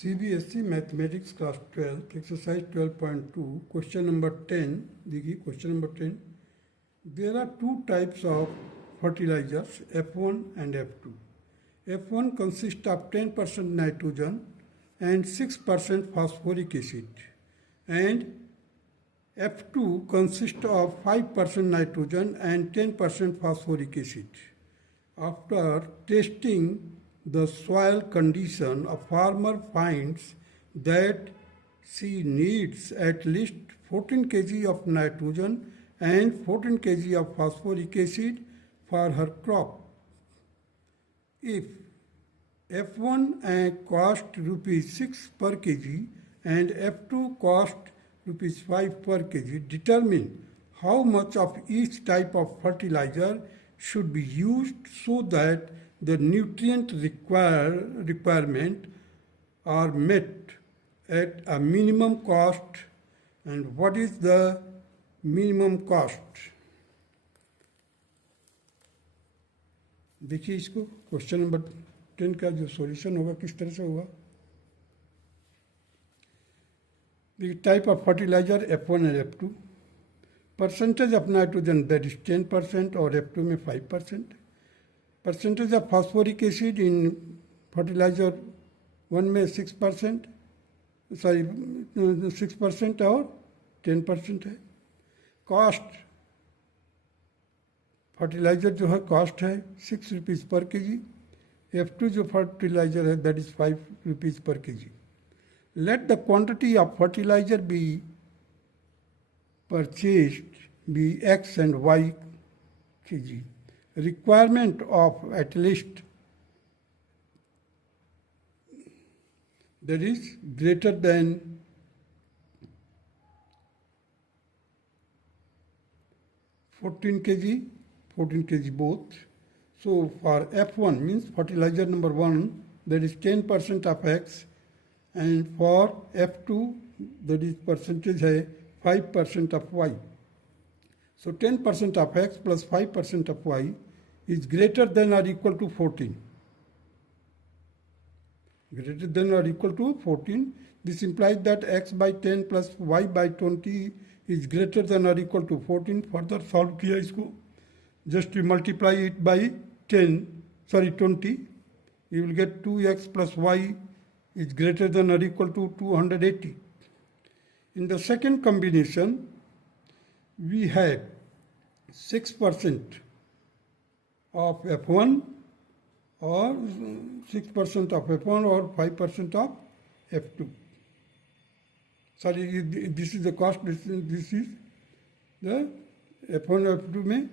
CBSE Mathematics Class 12, Exercise 12.2, question number 10. देखिए question number 10. There are two types of fertilizers, F1 and F2. F1 consists of 10% nitrogen and 6% phosphoric acid, and F2 consists of 5% nitrogen and 10% phosphoric acid. After testing the soil condition, a farmer finds that she needs at least 14 kg of nitrogen and 14 kg of phosphoric acid for her crop. If F1 cost rupees 6 per kg and F2 cost rupees 5 per kg, determine how much of each type of fertilizer should be used so that the nutrient requirement are met at a minimum cost. And what is the minimum cost? देखिए इसको question number 10 का जो solution होगा किस तरह से होगा. The type of fertilizer F1 and F2. Percentage of nitrogen, that is 10%, or F2 में 5%. Percentage of phosphoric acid in fertilizer 1 में 6%, 6% और 10% है. Cost, फर्टिलाइजर जो है कॉस्ट है 6 रुपीज़ पर केजी. F2 जो फर्टिलाइजर है दैट इज़ 5 रुपीज़ पर KG. Let the quantity of fertilizer be purchased be X and Y kg. Requirement of at least, that is greater than 14 kg both. So for F1 means fertilizer number 1, that is 10% of X, and for F2 that is percentage है 5% of Y. So 10% of X plus 5% of Y is greater than or equal to 14. Greater than or equal to 14. This implies that X by 10 plus Y by 20 is greater than or equal to 14. Further solve किया इसको. Just you multiply it by 20. You will get 2X plus Y is greater than or equal to 280. In the second combination, we have 6% of F1 or 6% of F1 or 5% of F2. Sorry, this is the cost, this is the F1 F2 में.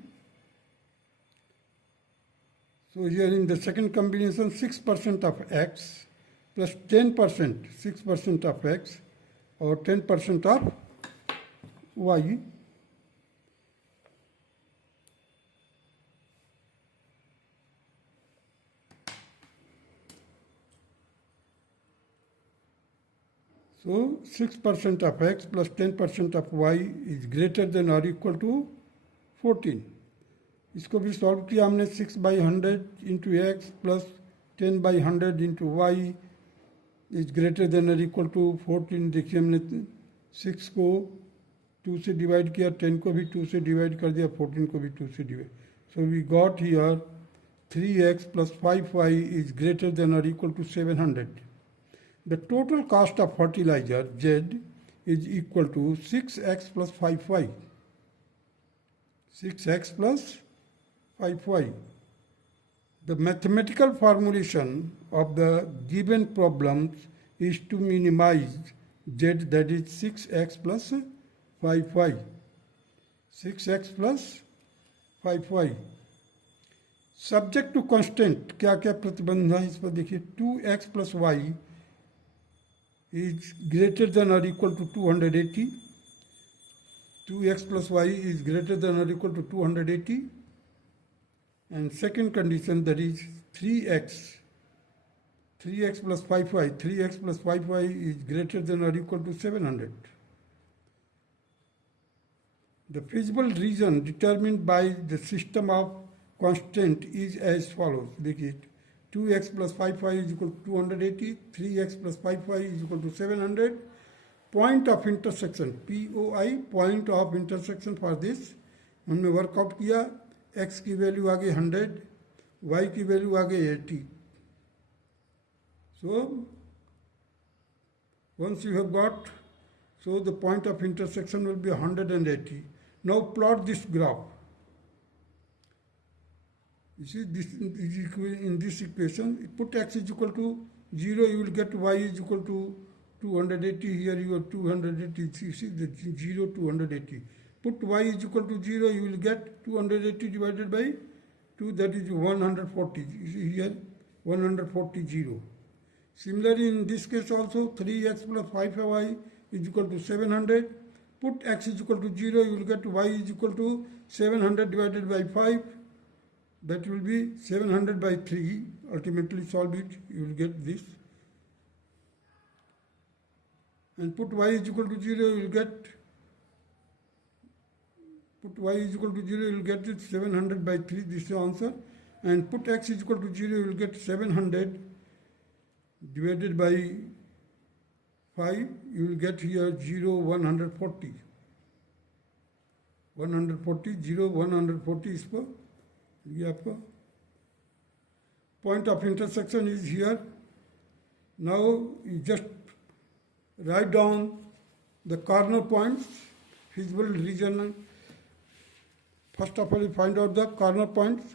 So here in the second combination 6% of X plus 10%, 6% of X or 10% of Y. So 6% of X plus 10% of Y is greater than or equal to 14. इसको भी solve किया हमने. 6/100 into x plus 10/100 into y is greater than और equal to 14. देखिए हमने 6 को 2 से divide किया, 10 को भी 2 से डिवाइड कर दिया, 14 को भी 2 से divide. So we got here 3x plus 5y is greater than or equal to 700. The total cost of fertilizer Z is equal to 6x plus 5y. 6x plus 5y. The mathematical formulation of the given problems is to minimize Z, that is 6x plus 5y. 6x plus 5y. Subject to constant, क्या क्या प्रतिबंध है इस पर देखिए. 2x plus y is greater than or equal to 280. 2x plus y is greater than or equal to 280. And second condition, that is 3x plus 5y. 3x plus 5y is greater than or equal to 700. The feasible region determined by the system of constant is as follows. देखिए 2x plus 5y is equal to 280, 3x plus 5y is equal to 700. Point of intersection, POI, point of intersection for this, हमने workout किया, x की value आ गई 100, y की value आ गई 80. So once you have got, so the point of intersection will be 180. Now plot this graph. You see, this is in this equation, put x is equal to 0, you will get y is equal to 280. Here you have 280. You see the 0, 280. Put y is equal to 0, you will get 280 divided by 2, that is 140. You see here 140, 0. Similarly, in this case also, 3x plus 5y is equal to 700. Put x is equal to 0, you will get y is equal to 700 divided by 5. That will be 700 by 3. Ultimately solve it, you will get this. And put y is equal to 0, you will get, put y is equal to 0, you will get it 700 by 3, this is the answer. And put x is equal to 0, you will get 700 divided by 5, you will get here 0, 140. 140, 0, 140 is for, ये आपका point of intersection is here. Now you just write down the corner points, feasible region. First of all, you find out the corner points.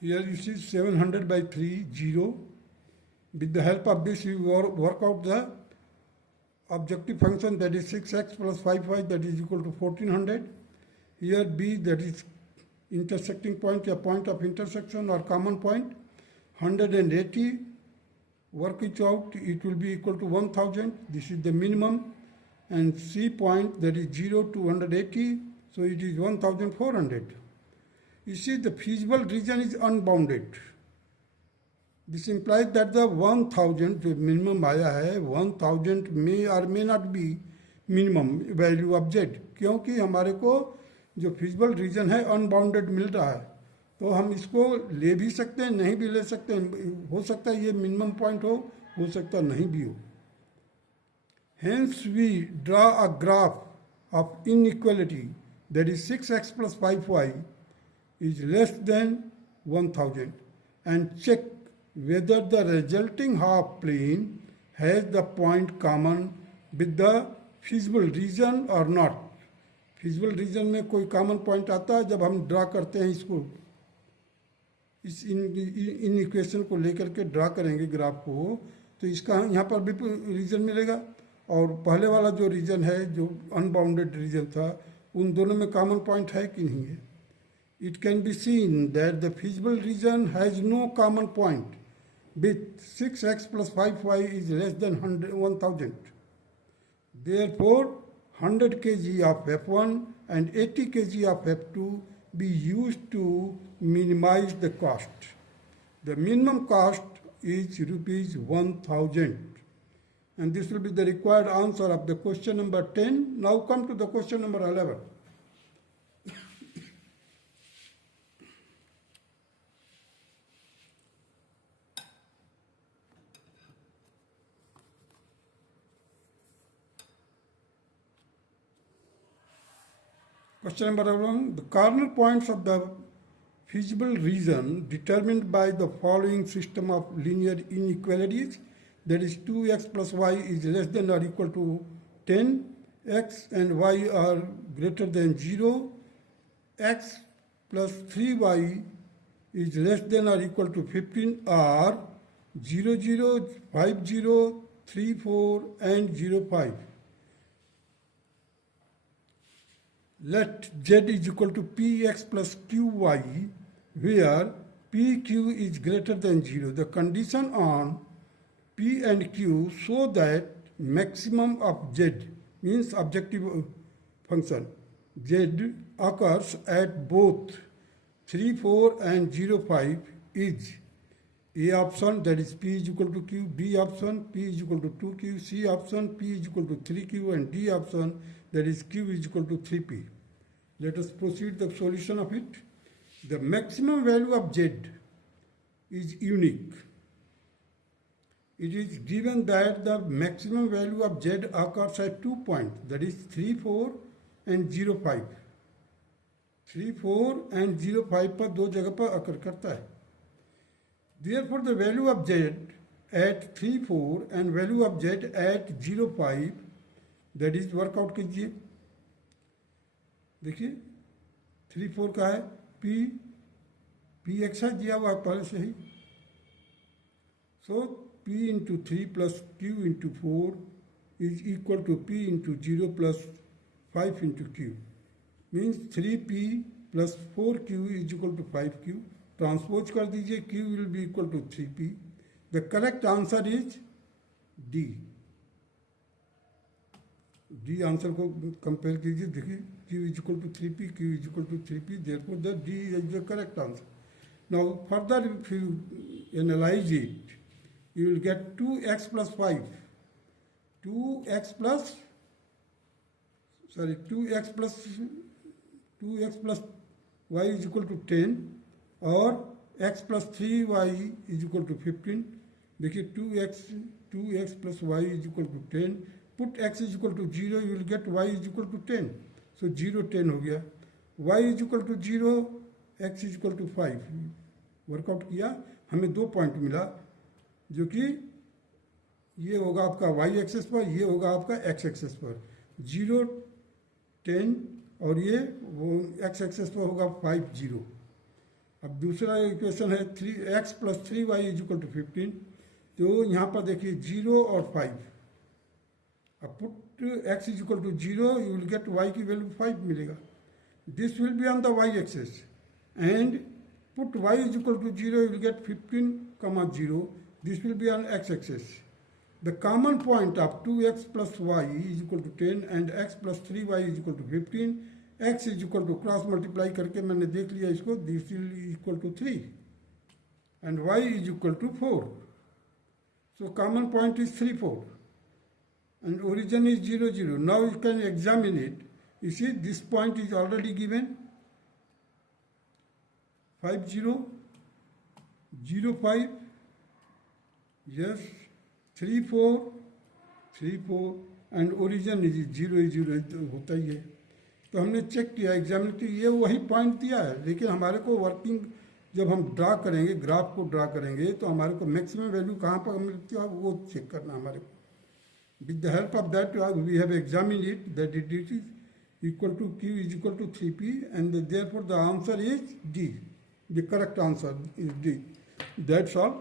Here you see 700 by 3, 0. With the help of this, you work out the objective function, that is 6x plus 5y, that is equal to 1400. Here B, that is intersecting point, a point of intersection or common point, 180. Work it out, it will be equal to 1000. This is the minimum. And C point, that is 0 to 180, so it is 1400. You see, the feasible region is unbounded. This implies that the 1000 जो minimum आया है, 1000 may or may not be minimum value of z, क्योंकि हमारे को जो feasible region है unbounded मिल रहा है, तो हम इसको ले भी सकते हैं, नहीं भी ले सकते हैं. हो सकता है ये minimum point हो सकता नहीं भी हो. Hence we draw a graph of inequality, that is 6x plus 5y is less than 1000, and check whether the resulting half plane has the point common with the feasible region or not. Feasible region में कोई common point आता है जब हम draw करते हैं इसको, इस इन इक्वेशन को लेकर के ड्रा करेंगे ग्राफ को, तो इसका यहाँ पर भी रीजन मिलेगा, और पहले वाला जो रीजन है जो अनबाउंडेड रीजन था, उन दोनों में कॉमन पॉइंट है कि नहीं है. It can be seen that the feasible region has no common point with 6x plus 5y is less than 1000. Therefore, 100 kg of F1 and 80 kg of F2 be used to minimize the cost. The minimum cost is rupees 1000. And this will be the required answer of the question number 10. Now come to the question number 11. Question number 1. The corner points of the feasible region determined by the following system of linear inequalities, that is 2x plus y is less than or equal to 10, x and y are greater than 0, x plus 3y is less than or equal to 15 are 0, 0, 5, 0, 3, 4 and 0, 5. Let z is equal to px plus qy, where pq is greater than 0. The condition on p and q so that maximum of z, means objective function, z occurs at both 3, 4 and 0, 5 is A option, that is P is equal to Q, B option, P is equal to 2Q, C option, P is equal to 3Q, and D option, that is Q is equal to 3P. Let us proceed the solution of it. The maximum value of Z is unique. It is given that the maximum value of Z occurs at 2 points, that is 3, 4 and 0, 5. 3, 4 and 0, 5 पर दो जगह पर occur करता है. Therefore, the value of Z at 3, 4 and value of Z at 0, 5, that is work out कीजिए. देखिए 3, 4 का है P एक्स है दिया हुआ पहले से ही. So P into 3 plus Q into 4 is equal to P into 0 plus 5 into Q. Means 3P plus 4Q is equal to 5Q. Transpose कर दीजिए, Q will be equal to 3P. The correct answer is D. D answer को compare कीजिए, देखिए Q is equal to 3P, Q is equal to 3P. Therefore, the D is the correct answer. Now, further if you analyze it, you will get 2x plus 5. 2x plus y is equal to 10 और x plus 3y is equal to 15. देखिए 2x plus y is equal to 10. Put x is equal to 0, you will get y is equal to 10. So 0, 10 हो गया. y is equal to 0, x is equal to 5. Workout किया, हमें 2 point मिला, जो कि ये होगा आपका y एक्सेस पर, ये होगा आपका x एक्सेस पर. 0, 10 और ये वो x एक्सेस पर होगा 5, 0. अब दूसरा इक्वेशन है 3x plus 3y is equal to 15. तो यहाँ पर देखिए 0 और 5. अब put x is equal to 0, you will get y की वैल्यू 5 मिलेगा. This will be on the y axis and put y is equal to 0, you will get 15, 0. This will be on x axis. The common point of 2x plus y is equal to 10 and x plus 3y is equal to 15. x is equal to cross multiply करके मैंने देख लिया इसको, this is equal to 3 and y is equal to 4. So common point is 3, 4 and origin is 0, 0. Now you can examine it. You see this point is already given 5, 0, 0, 5, yes, 3, 4, 3, 4 and origin is 0, 0 होता ही है. तो हमने check किया, examine किया, ये वही point दिया है, लेकिन हमारे को वर्किंग जब हम ड्रा करेंगे, ग्राफ को ड्रा करेंगे, तो हमारे को मैक्सिमम वैल्यू कहाँ पर मिलती है वो चेक करना हमारे को. With the help of that we have examine it that it is equal to Q is equal to 3P and therefore the answer is D. The correct answer is D. That's all.